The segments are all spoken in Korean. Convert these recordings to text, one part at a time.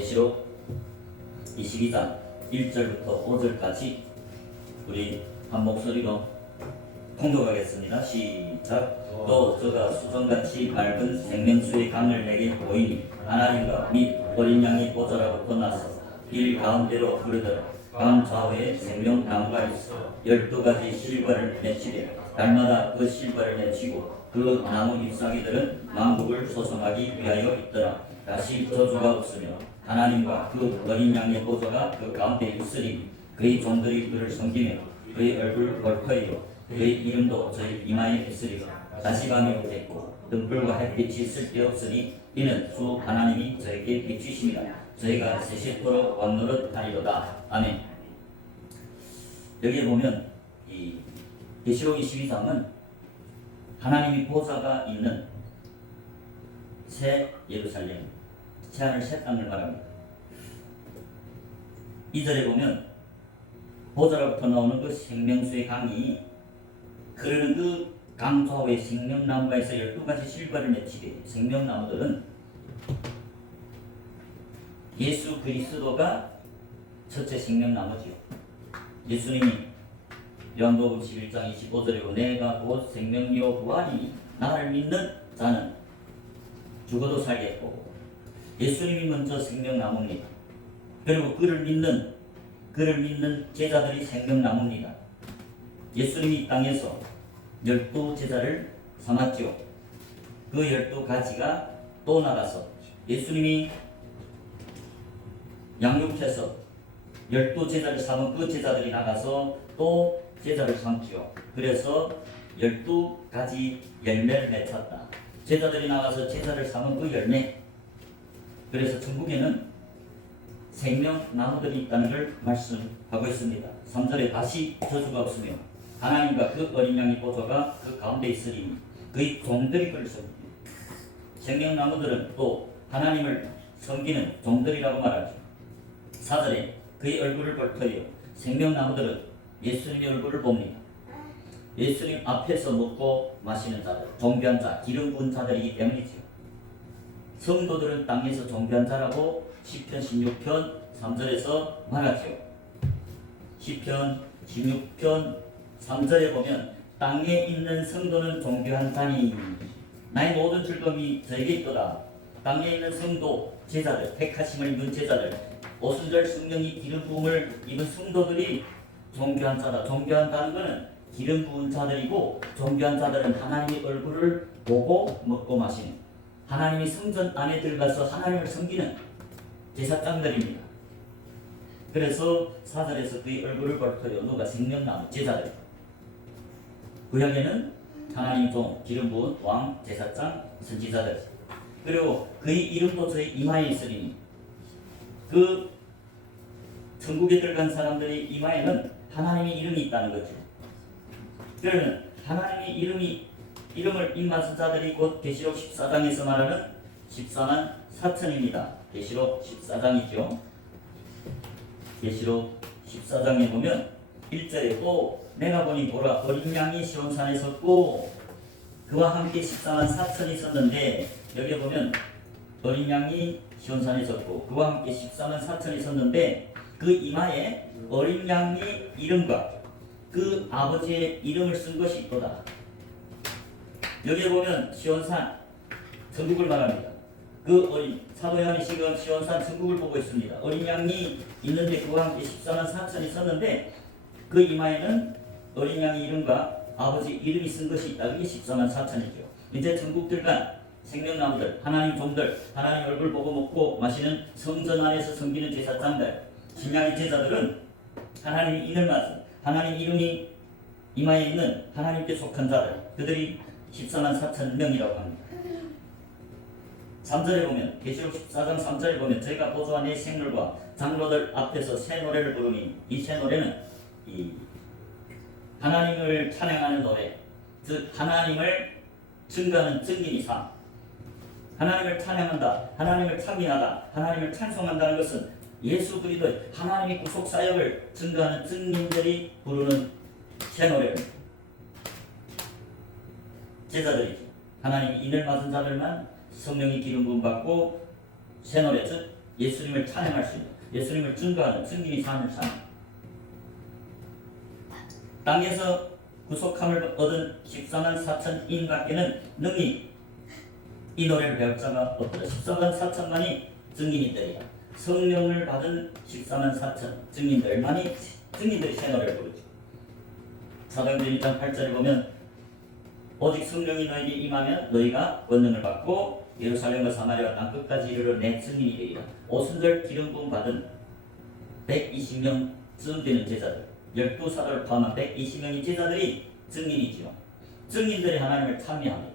계시록 22장 1절부터 5절까지 우리 한 목소리로 통독하겠습니다. 시작. 또 저가 수정같이 맑은 생명수의 강을 내게 보이니 하나님과 및 어린 양이 보좌로부터 나서 길 가운데로 흐르더라. 강 좌우에 생명나무가 있어 12가지 실과를 맺히되 달마다 그 실과를 맺히고 그 나무 잎사귀들은 만국을 소성하기 위하여 있더라. 다시 저주가 없으며 하나님과 그 어린 양의 보좌가 그 가운데 있으니 그의 종들이 그를 섬기며 그의 얼굴 벌거이요 그의 이름도 저희 이마에 있으리라. 다시 밤이 오겠고 등불과 햇빛이 쓸데없으니 이는 주 하나님이 저에게 비추심이라. 저희가 세세토록 왕노릇하리로다. 아멘. 여기에 보면 이 계시록 22장은 하나님이 보좌가 있는 새 예루살렘, 새하늘 새 땅을 말합니다. 2절에 보면 보좌로부터 나오는 그 생명수의 강이 흐르는 그 강 좌우에 생명나무가 있어 12가지 실과를 맺히게. 생명나무들은 예수 그리스도가 첫째 생명나무지요. 예수님이 요한복음 11장 25절에 내가 곧 생명이요 부활이니 나를 믿는 자는 죽어도 살겠고, 예수님이 먼저 생명나무입니다. 그리고 그를 믿는 제자들이 생명나무입니다. 예수님이 이 땅에서 12제자를 삼았죠. 그 12가지가 또 나가서 예수님이 양육해서 12제자를 삼은 그 제자들이 나가서 또 제자를 삼지요. 그래서 12가지 열매를 맺혔다. 제자들이 나가서 제자를 삼은 그 열매. 그래서 천국에는 생명나무들이 있다는 걸 말씀하고 있습니다. 3절에 다시 저주가 없으며 하나님과 그 어린 양의 보좌가 그 가운데 있으니 그의 종들이 그를 섬깁니다. 생명나무들은 또 하나님을 섬기는 종들이라고 말하죠. 4절에 그의 얼굴을 벌터이요 생명나무들은 예수님의 얼굴을 봅니다. 예수님 앞에서 먹고 마시는 자들, 존귀한 자, 기름 부은 자들이기 때문이죠. 성도들은 땅에서 존귀한 자라고 시편 16편 3절에서 말하죠. 시편 16편 3절에 보면 땅에 있는 성도는 존귀한 자니 나의 모든 즐거움이 저에게 있도다. 땅에 있는 성도, 제자들, 택하심을 입은 제자들, 오순절 성령이 기름 부음을 입은 성도들이 존귀한 자다. 존귀한다는 것은 기름 부은 자들이고, 존귀한 자들은 하나님의 얼굴을 보고 먹고 마시는, 하나님이 성전 안에 들어가서 하나님을 섬기는 제사장들입니다. 그래서 4절에서 그의 얼굴을 벌터요 누가 생명나무 제자들. 구약에는 하나님 종, 기름 부은 왕, 제사장, 선지자들. 그리고 그의 이름도 저희 이마에 있으리니 그 천국에 들어간 사람들의 이마에는 하나님의 이름이 있다는 거죠. 그러면 하나님의 이름을 입맞은 자들이 곧 계시록 14장에서 말하는 14만 4천입니다. 계시록 14장이죠. 계시록 14장에 보면 1절에 또 내가 보니 보라 어린 양이 시온산에 섰고 그와 함께 14만 4천이 섰는데, 여기 보면 어린 양이 시온산에 섰고 그와 함께 14만 4천이 섰는데 그 이마에 어린 양의 이름과 그 아버지의 이름을 쓴 것이 있도다. 여기 보면 시온산 천국을 말합니다. 그 어린 사도 요한이 지금 시온산 천국을 보고 있습니다. 어린 양이 있는데 그와 함께 14만 4천이 섰는데 그 이마에는 어린 양의 이름과 아버지 이름이 쓴 것이 있다. 그게 14만 4천이죠. 이제 천국 들간 생명나무들, 하나님 종들, 하나님 얼굴 보고 먹고 마시는 성전 안에서 섬기는 제사장들, 신약의 제자들은 하나님의 인을 맞은, 하나님 이름이 이마에 있는 하나님께 속한 자들, 그들이 14만 4천 명이라고 합니다. 3절에 보면 계시록 14장 3절에 보면 저희가 보좌와 내 생물과 장로들 앞에서 새 노래를 부르니, 이 새 노래는 이 하나님을 찬양하는 노래, 즉 하나님을 증거하는 증인의 삶. 하나님을 찬양한다, 하나님을 찬미하다, 하나님을 찬송한다는 것은 예수 그리스도의 하나님의 구속 사역을 증거하는 증인들이 부르는 새 노래입니다. 제자들이죠. 하나님이 인을 맞은 자들만 성령이 기름 부음 받고 새 노래, 즉 예수님을 찬양할 수 있는, 예수님을 증거하는 증인의 삶을 사는, 땅에서 구속함을 얻은 14만 4천 인밖에는 능히 이 노래를 배울 자가 없다. 14만 4천만이 증인이들이다. 성령을 받은 14만 4천 증인들만이 증인들이 새 노래를 부르죠. 사도행전 1장 8절에 보면 오직 성령이 너에게 임하면 너희가 권능을 받고 예루살렘과 사마리아 땅 끝까지 이르러 내 증인이 되리라. 오순절 기름 부음 받은 120명쯤 되는 제자들, 12사도를 포함한 120명의 제자들이 증인이지요. 증인들이 하나님을 찬미합니다.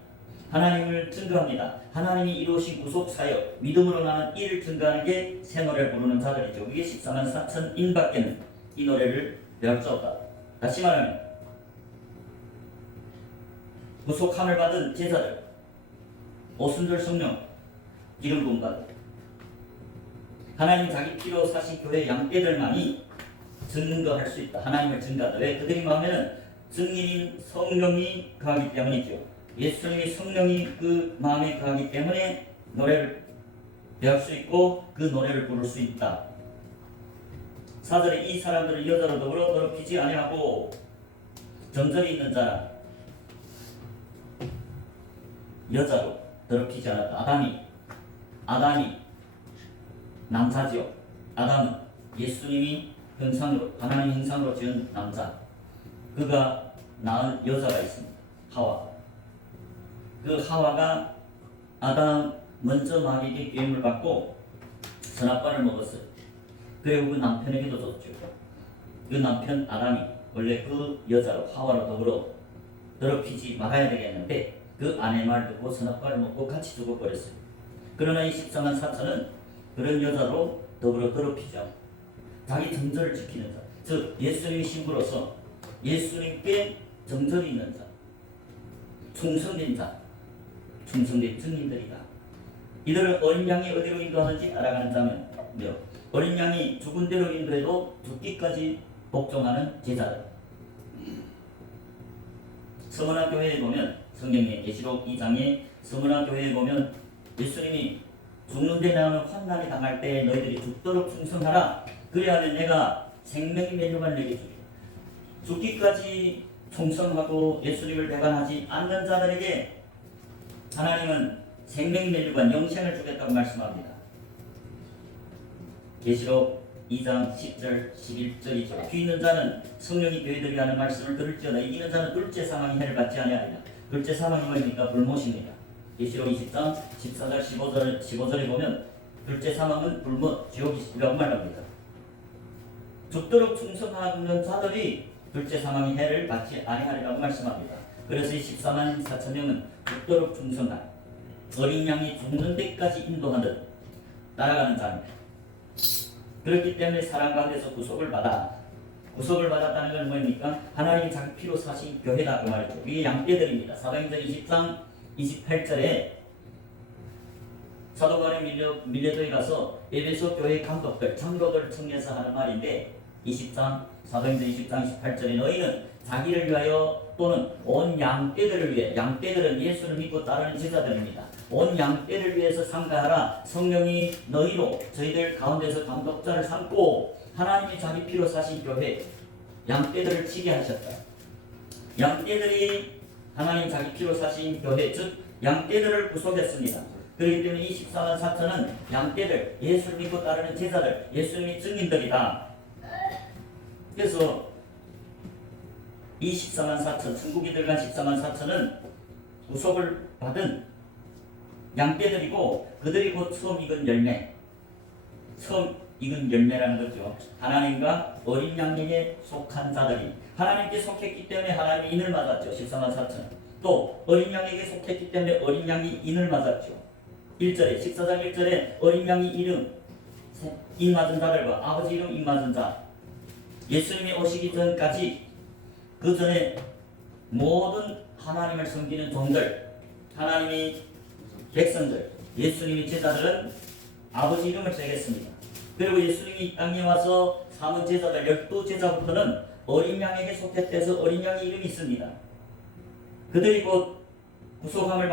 하나님을 증거합니다. 하나님이 이루신 구속 사역, 믿음으로 나는 이를 증거하는 게 새 노래를 부르는 자들이죠. 그게 14만 4천 인밖에는 이 노래를 배울 수 없다. 다시 말하면 구속함을 받은 제자들, 오순절 성령, 기름 부음 받은 하나님 자기 피로 사신 교회 양떼들만이 증거할 수 있다. 하나님을 증거한다. 왜? 그들이 마음에는 증인인 성령이 거하기 때문이죠. 예수님의 성령이 그 마음에 거하기 때문에 노래를 배울 수 있고 그 노래를 부를 수 있다. 4절에 이 사람들은 여자로 더불어 더럽히지 아니하고 정절이 있는 자라, 여자로 더럽히지 않았다. 아담이 남자지요. 아담은 예수님이 형상으로, 하나님 형상으로 지은 남자, 그가 낳은 여자가 있습니다. 하와. 그 하와가 아담 먼저 마귀에게 기름을 받고 선악과를 먹었어요. 그리고 그 남편에게도 줬죠. 그 남편 아담이 원래 그 여자로 하와로 더불어 더럽히지 말아야 되겠는데 그 아내 말 듣고 선악과를 먹고 같이 죽어버렸어요. 그러나 이 14만 4천은 그런 여자로 더불어 더럽히지 않고 자기 정절을 지키는 자, 즉 예수님의 신부로서 예수님께 정절이 있는 자, 충성된 자, 충성된 증인들이다. 이들은 어린 양이 어디로 인도하는지 따라가는 자며 어린 양이 죽은 대로 인도해도 죽기까지 복종하는 제자들. 서문화 교회에 보면 성경의 계시록 2장에 서문화 교회에 보면 예수님이 죽는 데 나오는 환난이 당할 때 너희들이 죽도록 충성하라. 그래야면 내가 생명의 면류관을 내게 주리라. 죽기까지 충성하고 예수님을 배반하지 않는 자들에게 하나님은 생명의 면류관, 영생을 주겠다고 말씀합니다. 계시록 2장 10절 11절이죠. 귀 있는 자는 성령이 교회들이 하는 말씀을 들을지어다. 이기는 자는 둘째 사망이 해를 받지 아니하리라. 둘째 사망이 뭐입니까? 불못입니다. 계시록 20장 14절 15절에 보면 둘째 사망은 불못, 지옥이라고 말합니다. 죽도록 충성하는 자들이 둘째 사망의 해를 받지 아니하리라고 말씀합니다. 그래서 이 14만 4천 명은 죽도록 충성한 어린 양이 죽는 데까지 인도하듯 따라가는 자입니다. 그렇기 때문에 사랑 가운데서 구속을 받았다는 건 뭐입니까? 하나님이 자기 피로 사신 교회다 그 말이죠. 이게 양떼들입니다. 사도행전 20장 28절에 사도 바울이 밀레도에 가서 에베소 교회 감독들, 장로들을 청해서 하는 말인데 사도행전 20장 28절에 너희는 자기를 위하여 또는 온 양떼들을 위해, 양떼들은 예수를 믿고 따르는 제자들입니다. 온 양떼를 위해서 상가하라. 성령이 너희로 저희들 가운데서 감독자를 삼고 하나님이 자기 피로 사신 교회 양떼들을 치게 하셨다. 양떼들이 하나님 자기 피로 사신 교회, 즉 양떼들을 구속했습니다. 그렇기 때문에 이 14만 4천은 양떼들, 예수를 믿고 따르는 제자들, 예수님의 증인들이다. 그래서 이 14만 4천, 천국에 들어간 14만 4천은 구속을 받은 양떼들이고 그들이 곧 처음 익은 열매, 처음 익은 열매라는 거죠. 하나님과 어린 양에게 속한 자들이 하나님께 속했기 때문에 하나님이 인을 맞았죠. 14만 4천. 또 어린 양에게 속했기 때문에 어린 양이 인을 맞았죠. 1절에 14장 1절에 어린 양이 인 맞은 자들과 아버지 이름 인 맞은 자, 예수님이 오시기 전까지 그 전에 모든 하나님을 섬기는 종들, 하나님이 백성들, 예수님의 제자들은 아버지 이름을 새겼습니다. 그리고 예수님이 이 땅에 와서 삼은 제자들 12제자부터는 어린 양에게 속했대서 어린 양의 이름이 있습니다. 그들이 곧 구속함을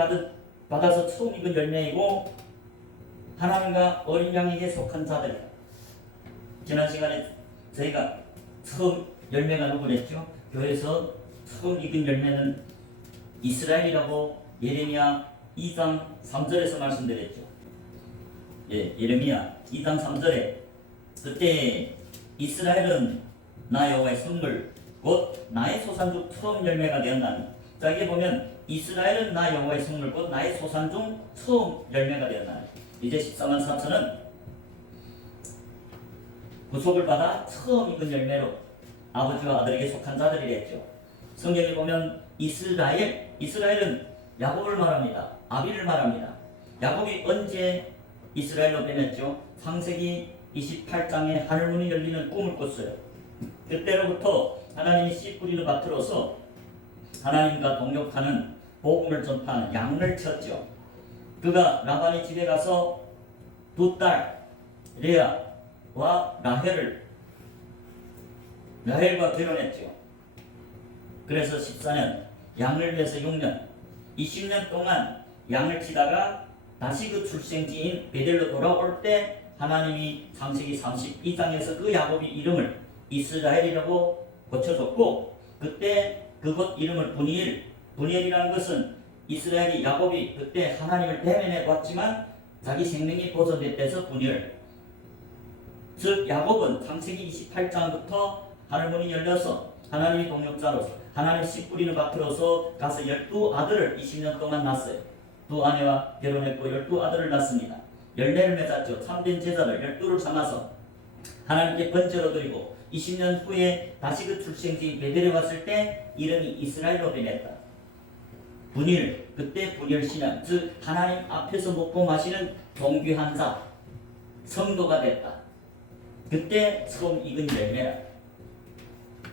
받아서 처음 익은 열매이고 하나님과 어린 양에게 속한 자들. 지난 시간에 저희가 처음 열매가 누구랬죠? 교회에서 처음 익은 열매는 이스라엘이라고 예레미야 2장 3절에서 말씀드렸죠. 예, 예레미야 2장 3절에 그때 이스라엘은 나 여호와의 선물 곧 나의 소산 중 처음 열매가 되었나니. 자, 이게 보면 이스라엘은 나 여호와의 선물 곧 나의 소산 중 처음 열매가 되었나니. 이제 14만 4천은 구속을 받아 처음 익은 열매로 아버지와 아들에게 속한 자들이랬죠. 성경에 보면 이스라엘은 야곱을 말합니다. 아비를 말합니다. 야곱이 언제 이스라엘로 변했죠? 창세기 28장에 하늘문이 열리는 꿈을 꿨어요. 그때로부터 하나님이 씨 뿌리는 밭으로서 하나님과 동역하는 복음을 전파하는 양을 쳤죠. 그가 라반의 집에 가서 두 딸 레아와 라헬과 결혼했죠. 그래서 14년, 양을 위해서 6년, 20년 동안 양을 치다가 다시 그 출생지인 베델로 돌아올 때 하나님이 창세기 32장에서 그 야곱의 이름을 이스라엘이라고 고쳐줬고, 그때 그곳 이름을 분이엘이라는 것은 이스라엘이 야곱이 그때 하나님을 대면해 봤지만 자기 생명이 보존됐대서 분이엘. 즉 야곱은 창세기 28장부터 하늘문이 열려서 하나님의 동역자로서 하나님 씨 뿌리는 밭으로서 가서 12아들을 20년 동안 낳았어요. 두 아내와 결혼했고 12아들을 낳습니다. 열매를 맺었죠. 참된 제자를 12를 삼아서 하나님께 번제로 드리고 20년 후에 다시 그 출생지인 베델에 왔을 때 이름이 이스라엘로 변했다. 분일, 그때 분일 신앙, 즉 하나님 앞에서 먹고 마시는 존귀한 자, 성도가 됐다. 그때 처음 익은 열매라.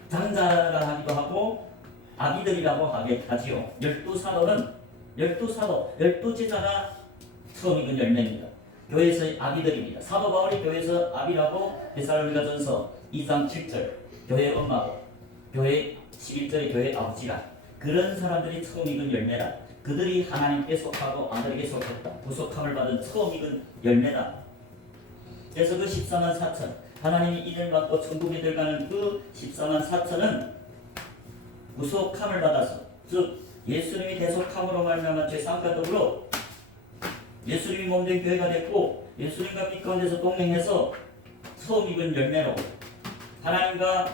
장자라 하기도 하고 아비들이라고 하지요. 12사도, 12제자가 처음 익은 열매입니다. 교회에서의 아비들입니다. 사도 바울이 교회에서 아비라고 데살로니가전서 2장 7절 교회의 엄마고 교회 11절의 교회의 아버지라. 그런 사람들이 처음 익은 열매라. 그들이 하나님께 속하고 아들에게 속했다. 구속함을 받은 처음 익은 열매다. 그래서 그 14만 4천 하나님이 인을 받고 천국에 들어가는 그 14만 4천은 구속함을 받아서, 즉 예수님이 대속함으로 말미암아 죄사함으로 예수님이 몸된 교회가 됐고 예수님과 빛 가운데서 동행해서 처음 익은 열매로 하나님과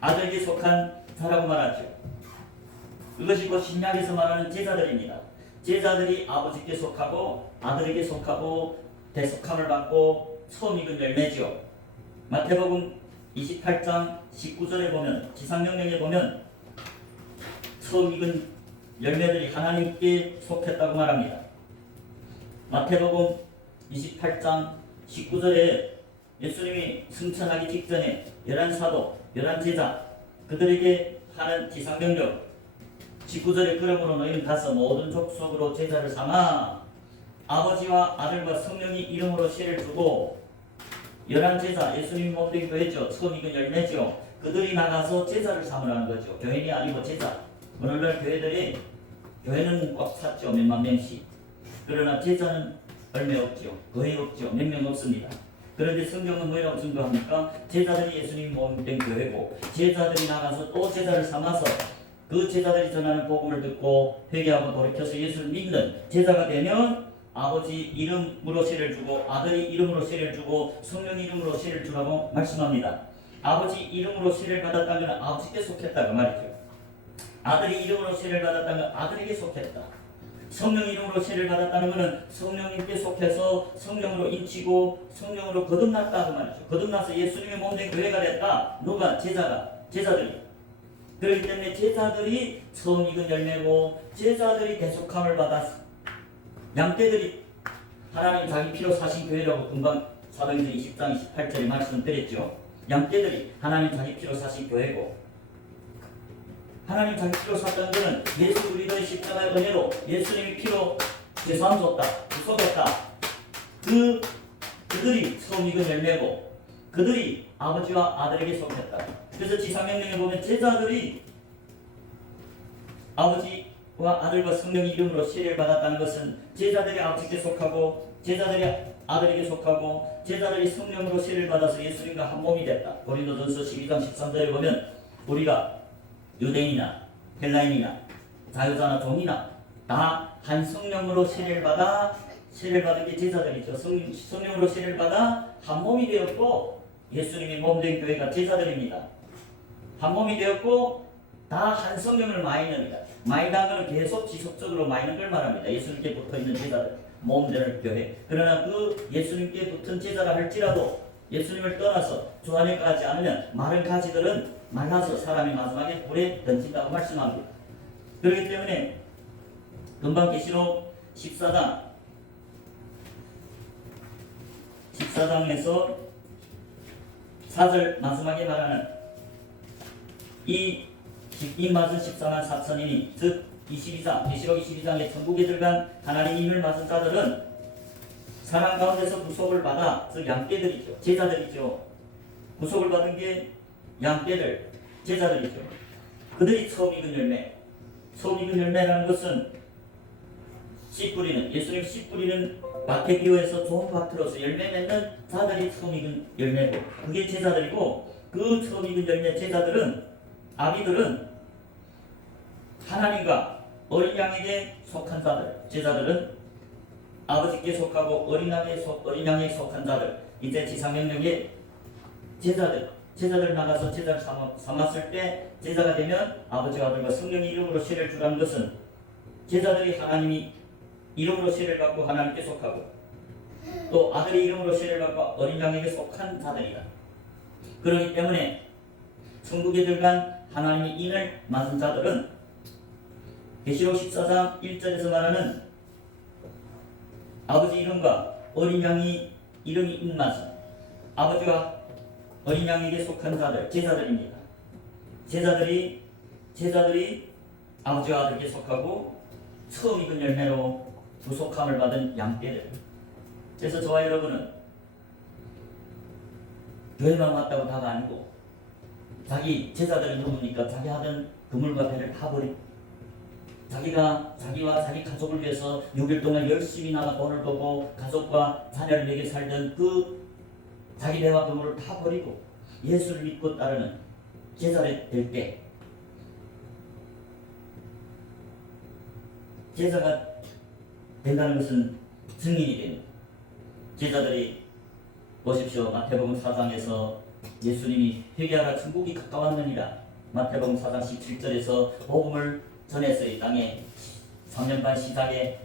아들에게 속한 자라고 말하죠. 이것이 곧 신약에서 말하는 제자들입니다. 제자들이 아버지께 속하고 아들에게 속하고 대속함을 받고 처음 익은 열매지요. 마태복음 28장 19절에 보면, 지상명령에 보면 처음 익은 열매들이 하나님께 속했다고 말합니다. 마태복음 28장 19절에 예수님이 승천하기 직전에 11사도, 11제자 그들에게 하는 지상명령 19절에 그러므로 너희는 가서 모든 족속으로 제자를 삼아 아버지와 아들과 성령의 이름으로 세를 주고 11제자, 예수님이 몸된 교회죠. 처음 익은 열매죠. 그들이 나가서 제자를 삼으라는 거죠. 교인이 아니고 제자. 오늘날 교회는 꽉 찼죠. 몇만 명씩. 그러나 제자는 얼마 없죠. 거의 없죠. 몇 명 없습니다. 그런데 성경은 뭐라고 증거합니까? 제자들이 예수님 몸된 교회고 제자들이 나가서 또 제자를 삼아서 그 제자들이 전하는 복음을 듣고 회개하고 돌이켜서 예수를 믿는 제자가 되면 아버지 이름으로 세를 주고 아들이 이름으로 세를 주고 성령 이름으로 세를 주라고 말씀합니다. 아버지 이름으로 세를 받았다면 아버지께 속했다고 말이죠. 아들이 이름으로 세를 받았다면 아들에게 속했다. 성령 이름으로 세를 받았다는 것은 성령님께 속해서 성령으로 인치고 성령으로 거듭났다고 말이죠. 거듭나서 예수님의 몸된 교회가 됐다. 누가? 제자들이. 그렇기 때문에 제자들이 처음 익은 열매고 제자들이 대속함을 받았어. 양떼들이 하나님 자기 피로 사신 교회라고 금방 사도행전 20장 28절에 말씀드렸죠. 양떼들이 하나님 자기 피로 사신 교회고 하나님 자기 피로 샀다는 것은 예수 그리스도의 십자가의 은혜로 예수님이 피로 죄사함 줬다, 구속했다. 그들이 처음 익은 열매고 그들이 아버지와 아들에게 속했다. 그래서 지상명령에 보면 제자들이 아버지와 아들과 성령의 이름으로 세례를 받았다는 것은 제자들이 아버지께 속하고 제자들이 아들에게 속하고 제자들이 성령으로 세례를 받아서 예수님과 한 몸이 됐다. 고린도전서 12장 13절에 보면 우리가 유대인이나 헬라인이나 자유자나 종이나 다 한 성령으로 세례를 받은 게 제자들이죠. 성령으로 세례를 받아 한 몸이 되었고 예수님이 몸된 교회가 제자들입니다. 한 몸이 되었고 다 한 성령을 마이는이다. 마이다는 계속 지속적으로 마이는 걸 말합니다. 예수님께 붙어있는 제자들, 몸되는 교회. 그러나 그 예수님께 붙은 제자라 할지라도 예수님을 떠나서 주 안에 가지 않으면 마른 가지들은 말라서 사람이 마지막에 불에 던진다고 말씀합니다. 그렇기 때문에 금방 계시록 14장에서 4절 마지막에 말하는 이 맞은 14만 4천이니 즉 22장 계시록 22장에 천국에 들어간 하나님 임을 맞은 자들은 사람 가운데서 구속을 받아 즉 양떼들이죠. 제자들이죠. 구속을 받은 게 양떼들 제자들이죠. 그들이 처음 익은 열매. 처음 익은 열매라는 것은 씨 뿌리는 예수님 씨 뿌리는 밭에 비유해서 좋은 밭으로서 열매 맺는 자들이 처음 익은 열매고 그게 제자들이고 그 처음 익은 열매 제자들은 아비들은 하나님과 어린 양에게 속한 자들 제자들은 아버지께 속하고 어린 양에게 속한 자들 이제 지상명령에 제자들 나가서 제자를 삼았을 때 제자가 되면 아버지와 아들과 성령의 이름으로 세례를 주라는 것은 제자들이 하나님이 이름으로 세례를 받고 하나님께 속하고 또 아들의 이름으로 세례를 받고 어린 양에게 속한 자들이다. 그렇기 때문에 천국에 들어간 하나님의 인을 맞은 자들은 계시록 14장 1절에서 말하는 아버지 이름과 어린 양이 이름이 입맞은 아버지와 어린 양에게 속한 자들 제자들입니다. 제자들이 아버지와 아들에게 속하고 처음 익은 열매로 구속함을 받은 양떼들. 그래서 저와 여러분은 교회만 왔다고 다가 아니고 자기 제자들이 누구니까 자기 하던 그물과 배를 다 버리고 자기와 자기 가족을 위해서 6일 동안 열심히 나가 돈을 벌고 가족과 자녀를 먹여 살던 그 자기 배와 그물을 다 버리고 예수를 믿고 따르는 제자를 될 때 제자가 된다는 것은 증인이 됩니다. 제자들이 보십시오. 마태복음 4장에서 예수님이 회개하라 천국이 가까웠느니라 마태복음 4장 17절에서 복음을 전했어요. 이 땅에 3년 반 시작에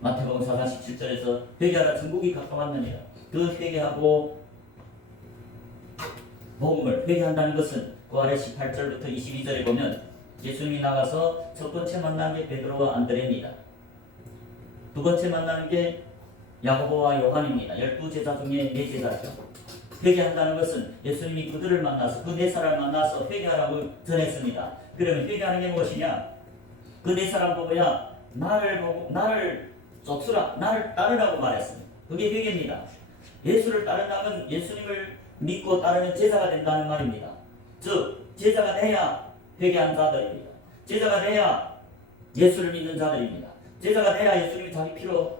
마태복음 4장 17절에서 회개하라 천국이 가까웠느니라 그 회개하고 복음을 회개한다는 것은 그 아래 18절부터 22절에 보면 예수님이 나가서 첫 번째 만난 게 베드로와 안드레입니다. 두 번째 만나는 게 야고보와 요한입니다. 12제자 중에 4제자죠. 회개한다는 것은 예수님이 그들을 만나서 그 4사람을 만나서 회개하라고 전했습니다. 그러면 회개하는 게 무엇이냐? 그 4사람 보고야 나를 쫓으라, 나를 따르라고 말했습니다. 그게 회개입니다. 예수를 따른다면 예수님을 믿고 따르는 제자가 된다는 말입니다. 즉 제자가 돼야 회개한 자들입니다. 제자가 돼야 예수를 믿는 자들입니다. 제자가 돼야 예수님이 자기 피로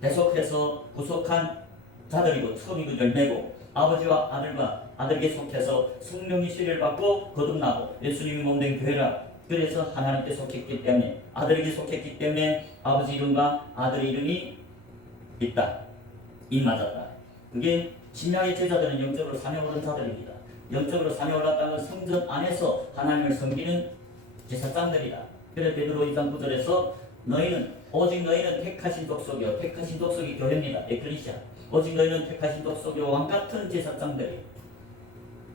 대속해서 구속한 자들이고 처음 익은 열매고 아버지와 아들과 아들에게 속해서 성령이 세례를 받고 거듭나고 예수님이 몸된 교회라 그래서 하나님께 속했기 때문에 아들에게 속했기 때문에 아버지 이름과 아들의 이름이 있다. 입맞았다. 그게 신약의 제자들은 영적으로 산에 오른 자들입니다. 영적으로 산에 올랐다는 성전 안에서 하나님을 섬기는 제사장들이다. 그래서 베드로 2장 9절에서 오직 너희는 택하신 족속이요 택하신 족속이 교회입니다. 에클리시아. 오직 너희는 택하신 족속이요 왕같은 제사장들이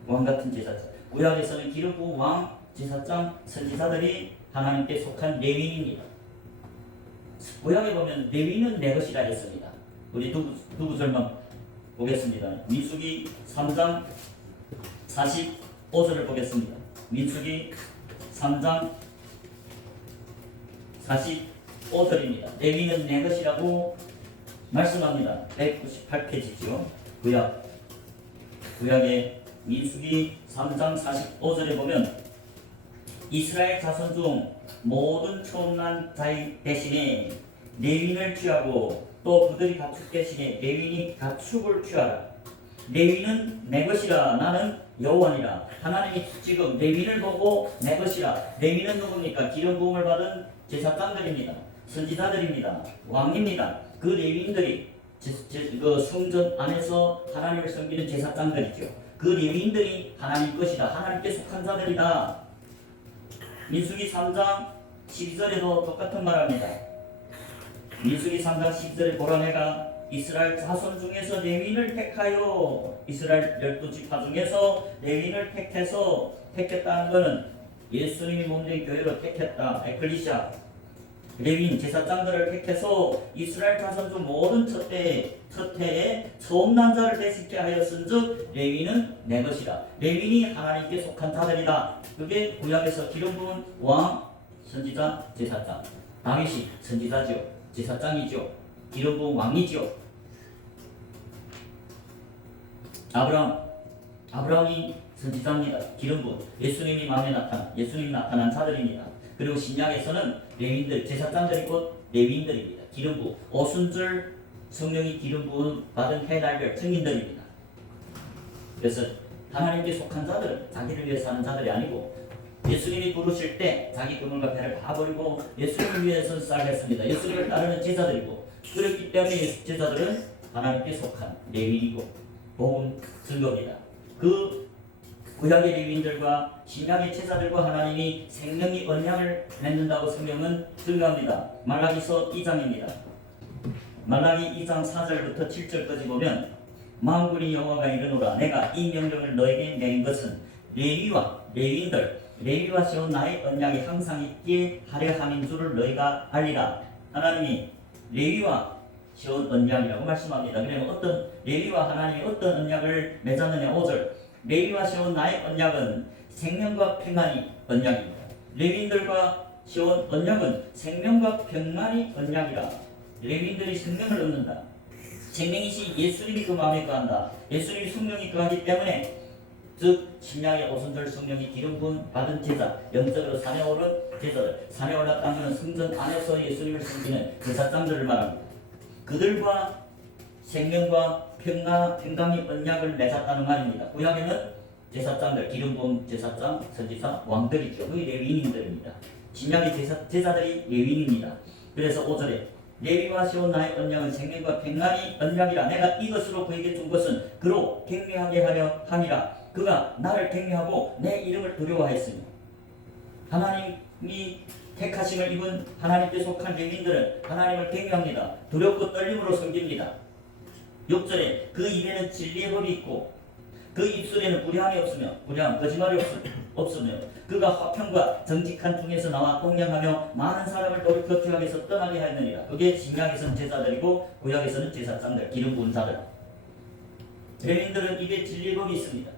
왕같은 제사장. 구약에서는 기름 부은 왕, 제사장, 선지자들이 하나님께 속한 레위인입니다. 구약에 보면 레위는 내 것이라 했습니다. 우리 두 구절만 보겠습니다. 민수기 3장 45절을 보겠습니다. 민수기 3장 45절입니다. 레위는 내 것이라고 말씀합니다. 198페이지죠. 구약의 민수기 3장 45절에 보면 이스라엘 자손 중 모든 처음 난 자의 대신에 레위인을 취하고 또 그들이 가축 대신에 레위인이 가축을 취하라. 레위는 내 것이라. 나는 여호와니라. 하나님이 지금 레위를 보고 내 것이라. 레위는 누굽니까? 기름 부음을 받은 제사장들입니다. 선지자들입니다. 왕입니다. 그 레위인들이 그 성전 안에서 하나님을 섬기는 제사장들이죠. 그 레위인들이 하나님 것이다. 하나님께 속한 자들이다. 민수기 3장 12절에도 똑같은 말합니다. 민수기 3장 12절에 보라, 내가 이스라엘 자손 중에서 레위인을 택하여, 이스라엘 12지파 중에서 레위인을 택했다는 것은 예수님이 몸된 교회로 택했다. 에클리시아 레위인 제사장들을 택해서 이스라엘 자손 중 모든 첫해에 처음 난 자를 대식케 하였은즉 레위인은 내 것이다. 레위인이 하나님께 속한 자들이다. 그게 구약에서 기름 부은 왕, 선지자, 제사장. 다윗이 선지자죠. 제사장이죠. 기름 부은 왕이죠. 아브라함이 선지자입니다. 기름 부은 예수님이 마음에 예수님이 나타난 자들입니다. 그리고 신약에서는 레위인들, 제사장들이 곧 레위인들입니다. 기름 부은 오순절 성령이 기름 부은 받은 해날별 증인들입니다. 그래서 하나님께 속한 자들은 자기를 위해 사는 자들이 아니고 예수님이 부르실 때 자기 그물과 배를 다 버리고 예수님을 위해서 살겠습니다. 예수님을 따르는 제자들이고, 그렇기 때문에 제자들은 하나님께 속한 레위인이고 복음 증거입니다. 그 구약의 레위인들과 신약의 제사들과 하나님이 생명의 언약을 맺는다고 성경은 증거합니다. 말라기서 2장입니다. 말라기 2장 4절부터 7절까지 보면 만군의 여호와가 이르노라. 내가 이 명령을 너에게 내린 것은 레위와 세운 나의 언약이 항상 있게 하려 함인 줄을 너희가 알리라. 하나님이 레위와 세운 언약이라고 말씀합니다. 그러면 레위와 하나님이 어떤 언약을 맺었느냐. 5절 레위와 세운 나의 언약은 생명과 평안의 언약입니다. 레위인들과 세운 언약은 생명과 평안의 언약이라. 레위인들이 생명을 얻는다. 생명이시 예수님이 그 마음에 거한다. 예수님이 성령이 거하기 때문에, 즉 신약의 오순절 성령이 기름 부음 받은 제자, 영적으로 산에 오른 제자들, 산에 올랐다는 것은 성전 안에서 예수님을 섬기는 제사장들을 말합니다. 그들과 생명과 평강의 언약을 맺었다는 말입니다. 구약에는 제사장들, 기름 부음 제사장, 선지자, 왕들이죠. 그게 레위인들입니다. 신약의 제자들이 레위인입니다. 그래서 5절에 레위와 세운 나의 언약은 생명과 평강의 언약이라. 내가 이것으로 그에게 준 것은 그로 경외하게 하려 함이라. 그가 나를 경외하고 내 이름을 두려워하였으며. 하나님이 택하심을 입은 하나님께 속한 레위인들은 하나님을 경외합니다. 두렵고 떨림으로 섬깁니다. 6절에 그 입에는 진리의 법이 있고 그 입술에는 불량이 없으며, 거짓말이 없으며 그가 화평과 정직한 중에서 나와 공양하며 많은 사람을 돌이켜 주 앞에서 떠나게 하였느니라. 그게 신약에서는 제사들이고 구약에서는 제사장들, 기름 부은 자들. 레위인들은 입에 진리의 법이 있습니다.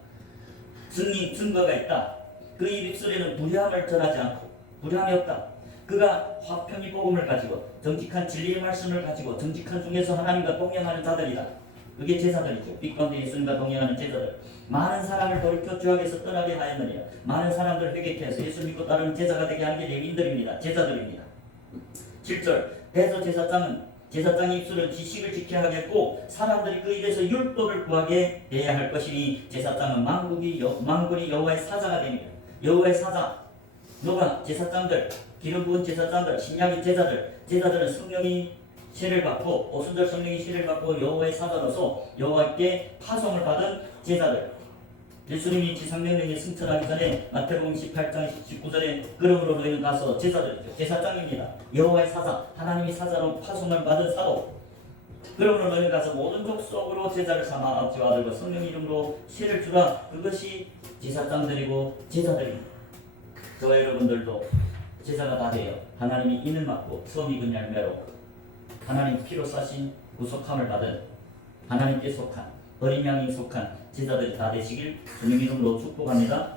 증거가 있다. 그 입술에는 불량을 전하지 않고 불량이 없다. 그가 화평의 복음을 가지고 정직한 진리의 말씀을 가지고 정직한 중에서 하나님과 동행하는 자들이다. 그게 제사들이죠. 빛 가운데 예수님과 동행하는 제자들. 많은 사람을 돌이켜 주 앞에서 떠나게 하였느니라. 많은 사람들 회개케 해서 예수 믿고 따르는 제자가 되게 하는 게 레위인들입니다. 제자들입니다. 7절 제사장의 입술은 지식을 지켜야 하겠고 사람들이 그 입에서 율법을 구하게 해야 할 것이니 제사장은 만군의 여호와의 사자가 됩니다. 여호와의 사자, 누가? 제사장들, 기름 부은 제사장들, 신약의 제자들은 성령이 세를 받고 오순절 성령이 세를 받고 여호와의 사자로서 여호와께 파송을 받은 제자들. 예수님이 지상명령에 승천하기 전에 마태복음 18장 19절에 그러므로 너희는 가서 제자들이죠. 제사장입니다. 여호와의 사자, 하나님이 사자로 파송을 받은 사도. 그러므로 너희는 가서 모든 족속으로 제자를 삼아 아버지와 아들과 성령 이름으로 세를 주라. 그것이 제사장들이고 제자들입니다. 저와 여러분들도 제자가 다 돼요. 하나님이 인을 맡고 처음 익은 열매로 하나님 피로 싸신 구속함을 받은 하나님께 속한 어린 양이 속한 제자들이 다 되시길 주님 이름으로 축복합니다.